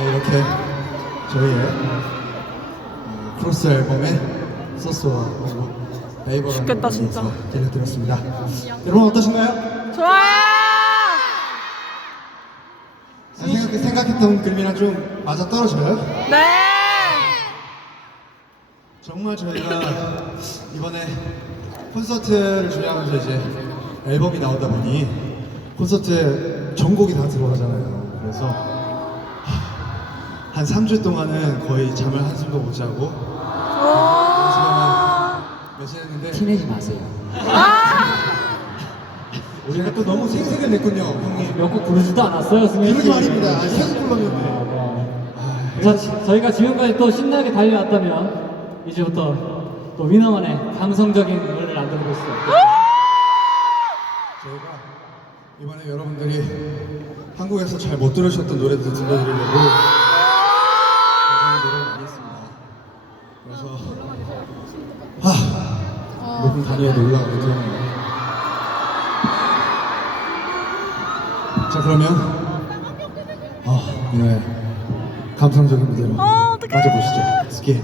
이렇게 저희의 어, 크로스 앨범의 소스와 그리고 네이버라는 곡에 진짜. 대해서 들려드렸습니다. 여러분 어떠신가요? 좋아요. 생각, 생각했던 그림이랑 좀 맞아 떨어져요? 네. 정말 저희가 이번에 콘서트를 준비하면서 이제 앨범이 나오다 보니 콘서트에 전곡이 다 들어가잖아요. 그래서 하, 한 3주 동안은 거의 잠을 한숨도 못 자고 며칠 했는데 티내지 마세요. 우리가 또 너무 생색을 냈군요, 형님. 몇 곡 부르지도 않았어요, 승현 씨. 그러게 말입니다. 아, 계속 불렀는데. 네. 자, 지- 저희가 지금까지 또 신나게 달려왔다면 이제부터 또 위너만의 감성적인 노래를 안 들어 보시죠. 저희가 이번에 여러분들이 한국에서 잘 못 들으셨던 노래도 들려드리려고 그래서 하 높은 단위에도 올라가고 들어요. 자 그러면 아 이노의 감성적인 무대로 어. 빠져보시죠. 스키.